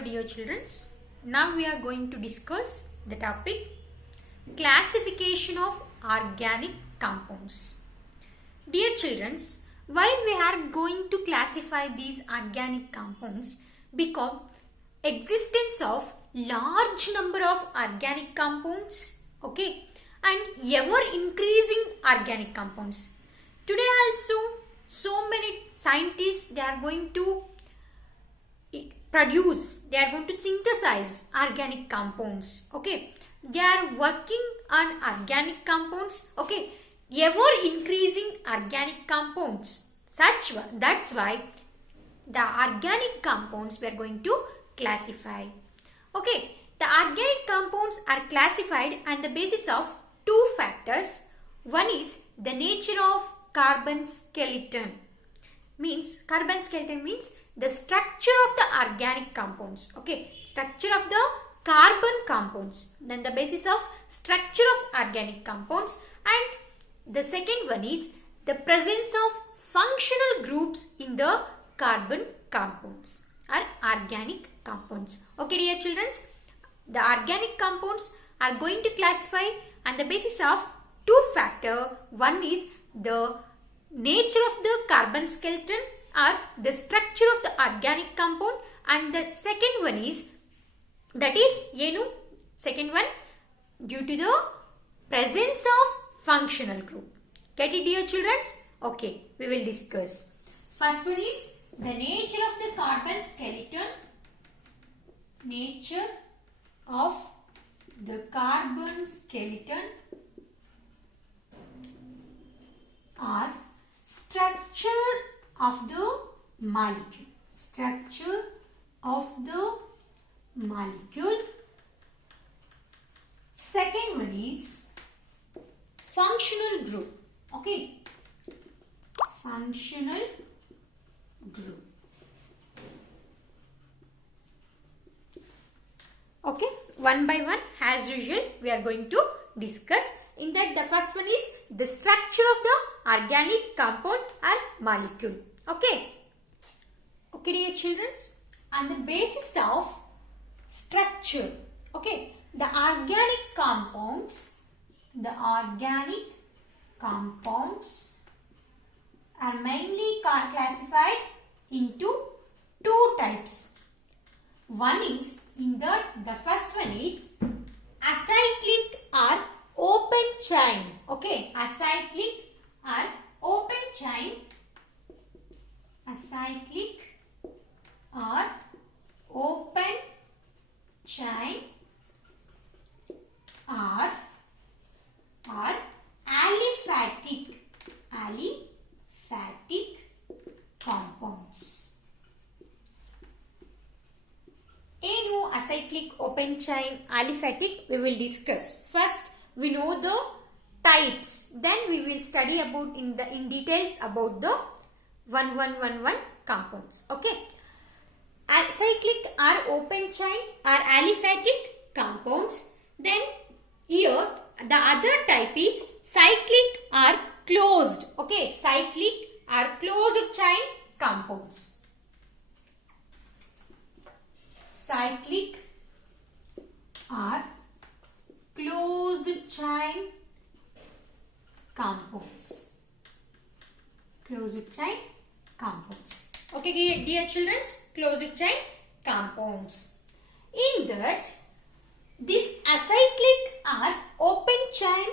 Hello dear children. Now we are going to discuss the topic classification of organic compounds. Dear children, why we are going to classify these organic compounds? Because existence of large number of organic compounds, okay, and ever increasing organic compounds. Today also so many scientists, they are going to they are going to synthesize organic compounds, okay. They are working on organic compounds, okay, ever increasing organic compounds. That's why the organic compounds we are going to classify, okay. The organic compounds are classified on the basis of two factors. One is the nature of carbon skeleton. Carbon skeleton means the structure of the organic compounds, okay, structure of the carbon compounds, then the basis of structure of organic compounds. And the second one is the presence of functional groups in the carbon compounds or organic compounds, okay dear children. The organic compounds are going to classify on the basis of two factors. One is the nature of the carbon skeleton or the structure of the organic compound, and the second one is second one due to the presence of functional group. Get it dear children? Okay, we will discuss. First one is the nature of the carbon skeleton. Nature of the carbon skeleton or structure of the molecule. Structure of the molecule. Second one is functional group. Okay. Functional group. Okay. One by one, as usual, we are going to discuss. In that, the first one is the structure of the organic compound or molecule. Okay. Okay, dear children. On the basis of structure, okay, the organic compounds are mainly classified into two types. One is, the first one is acyclic or open chain, okay, acyclic or open chain, acyclic or open chain or aliphatic compounds. Acyclic, open chain, aliphatic we will discuss. First we know the types, then we will study about in details about the 1111 compounds, okay. Acyclic or open chain or aliphatic compounds. Then here the other type is cyclic or closed, okay, cyclic or closed chain compounds. Cyclic or closed chain compounds. Closed chain compounds. Okay, dear children, closed chain compounds. In that, this acyclic or open chain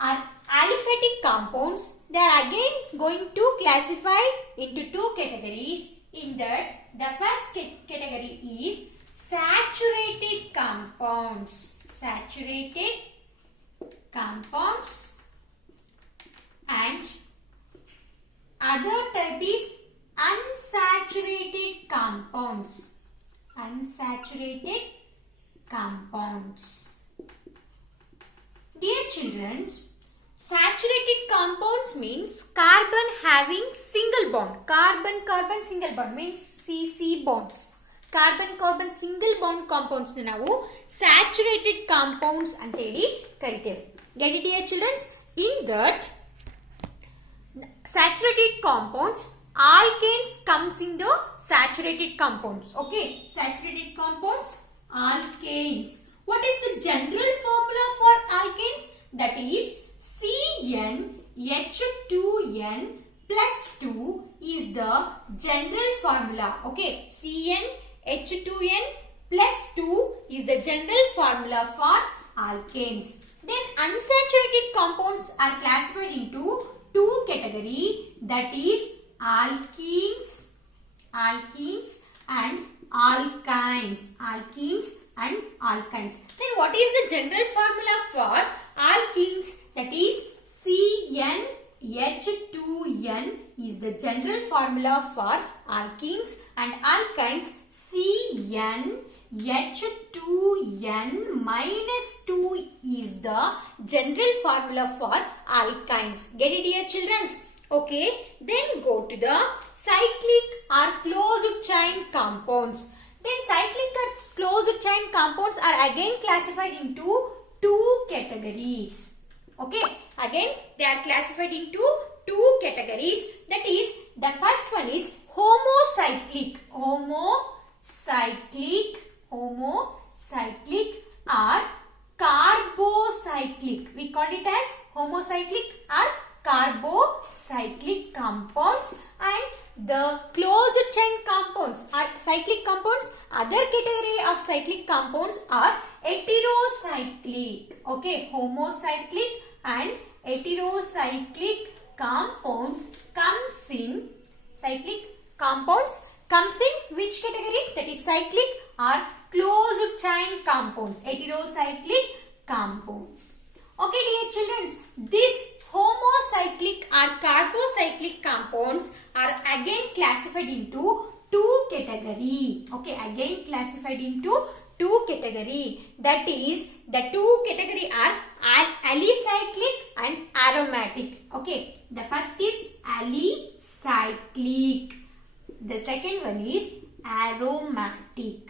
or aliphatic compounds, they are again going to classify into two categories. In that, the first category is saturated compounds. Saturated compounds, and other type is unsaturated compounds. Unsaturated compounds. Dear children, saturated compounds means carbon having single bond. Carbon single bond means CC bonds. Carbon single bond compounds ನಾವು saturated compounds ಅಂತ ಹೇಳಿ ಕರಿತೇವೆ. Get it dear children? In that, saturated compounds alkanes comes in the saturated compounds. Okay, saturated compounds, alkanes. What is the general formula for alkanes? That is CnH2n plus 2 is the general formula. Okay, CnH2n plus 2 is the general formula for alkanes. Then unsaturated compounds are classified into two categories, that is alkenes and alkynes. Then what is the general formula for alkenes? That is CnH2n is the general formula for alkenes, and alkynes CnH2n minus 2 is the general formula for alkynes. Get it, dear children? Okay, then go to the cyclic or closed chain compounds. Then cyclic or closed chain compounds are again classified into two categories. Okay, again they are classified into two categories. That is, the first one is homocyclic or carbocyclic. We call it as homocyclic or carbocyclic compounds, and the closed chain compounds are cyclic compounds. Other category of cyclic compounds are heterocyclic. Okay, homocyclic and heterocyclic compounds comes in which category? That is cyclic or closed chain compounds, heterocyclic compounds. Okay, dear children, this homocyclic or carbocyclic compounds are again classified into two categories. Okay, again classified into two categories. That is, the two categories are alicyclic and aromatic. Okay, the first is alicyclic. The second one is aromatic.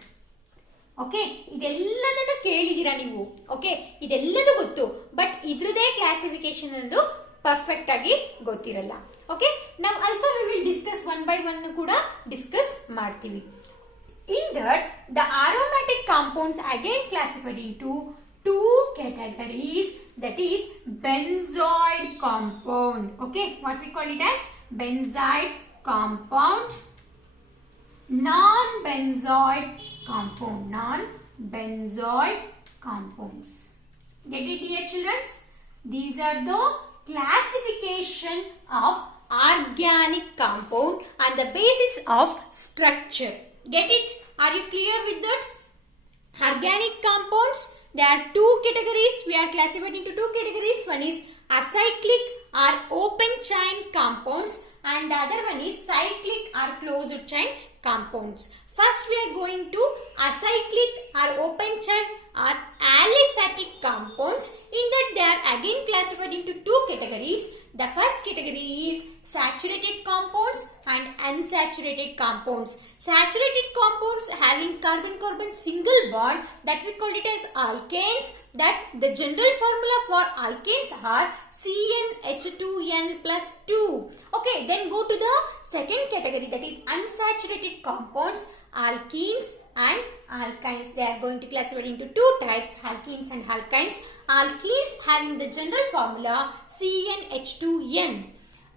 Okay, ಇದೆಲ್ಲದನ್ನು ಕೇಳಿದ್ದೀರಾ ನೀವು. Okay, ಇದೆಲ್ಲದೂ ಗೊತ್ತು, but ಇದ್ರದೇ classification ಒಂದು perfect ಆಗಿ ಗೊತ್ತಿರಲ್ಲ. ಓಕೆ, ನಾವು also we will discuss one by one ಕೂಡ ಡಿಸ್ಕಸ್ ಮಾಡ್ತೀವಿ. In that the aromatic compounds again classified into two categories, that is benzoid compound. Okay, what we call it as benzoid compound, non-benzoid compounds. Get it, dear children? These are the classification of organic compound on the basis of structure. Get it? Are you clear with that? Organic compounds, there are two categories. We are classified into two categories. One is acyclic or open chain compounds, and the other one is cyclic or closed chain compounds. First we are going to acyclic or open chain or aliphatic compounds. In that they are again classified into two categories. The first category is saturated compounds and unsaturated compounds. Saturated compounds having carbon-carbon single bond, that we call it as alkanes. That the general formula for alkanes are CnH2n plus 2. Okay, then go to the second category, that is unsaturated compounds, alkenes and alkynes. They are going to classify into two types, alkenes and alkynes. Alkenes having the general formula CnH2n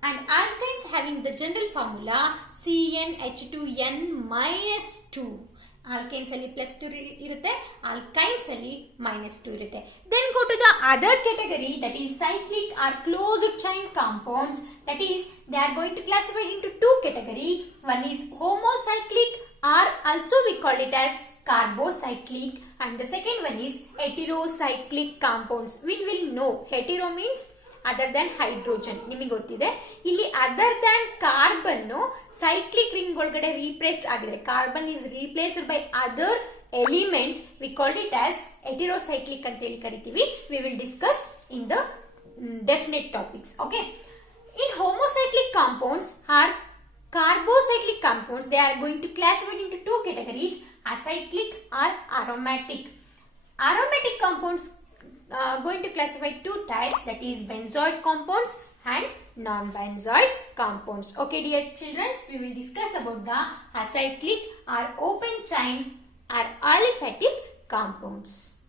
and alkynes having the general formula CnH2n minus 2. Alkanes ಅಲ್ಲಿ plus 2 ಇರುತ್ತೆ, alkynes ಅಲ್ಲಿ minus 2 ಇರುತ್ತೆ. Then go to the other category, that is cyclic or closed chain compounds. That is, they are going to classify into two categories. One is homocyclic or also we call it as carbocyclic, and the second one is heterocyclic compounds. We will know hetero means other than hydrogen. ನಿಮಗೆ ಗೊತ್ತಿದೆ, ಇಲ್ಲಿ other than carbon cyclic ring ಒಳಗಡೆ replaced ಆಗಿದೆ. Carbon is replaced by other element. We call it as heterocyclic ಅಂತ ಹೇಳಿ ಕರಿತೀವಿ. We will discuss in the definite topics. Okay, in homocyclic compounds or carbocyclic compounds, they are going to classify into two categories, acyclic or aromatic. Aromatic compounds going to classify two types, that is benzoid compounds and non-benzoyl compounds. Okay, dear children, we will discuss about the acyclic or open chain or aliphatic compounds.